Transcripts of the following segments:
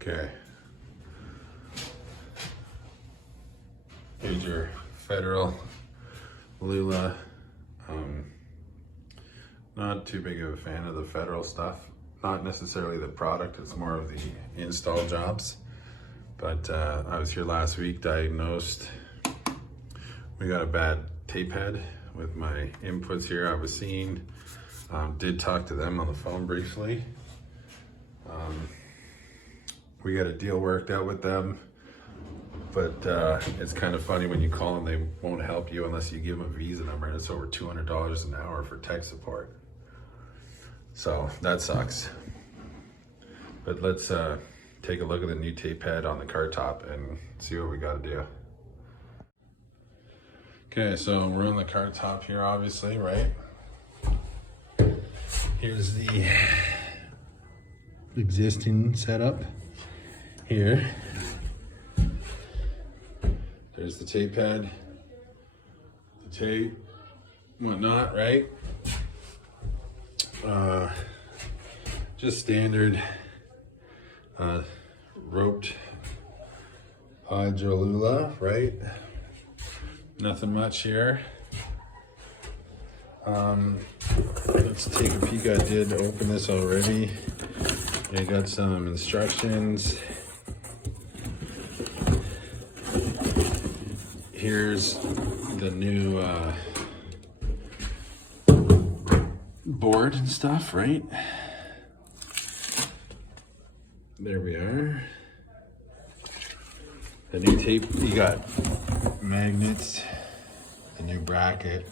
Okay. Here's your Federal Lula. Not too big of a fan of the Federal stuff. Not necessarily the product, it's more of the install jobs. But I was here last week, diagnosed. We got a bad tape head with my inputs here. I was seeing, did talk to them on the phone briefly. We got a deal worked out with them, but it's kind of funny when you call them, they won't help you unless you give them a Visa number, and it's over $200 an hour for tech support. So that sucks. But let's take a look at the new tape head on the car top and see what we got to do. Okay, so we're on the car top here, obviously, right? Here's the existing setup here. There's the tape head, the tape, whatnot, right? Just standard roped Hydrolula, right? Nothing much here. Let's take a peek. I did open this already. I got some instructions. Here's the new board and stuff, right? There we are. The new tape, you got magnets, the new bracket,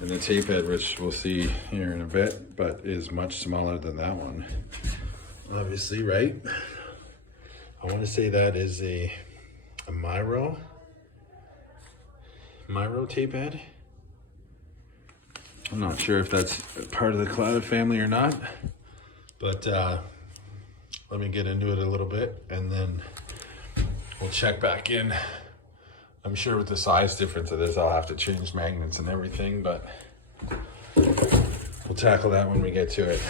and the tape head, which we'll see here in a bit, but is much smaller than that one. Obviously, right? I want to say that is a Miro tape head. I'm not sure if that's part of the Cloud family or not, but let me get into it a little bit and then we'll check back in. I'm sure with the size difference of this, I'll have to change magnets and everything, but we'll tackle that when we get to it.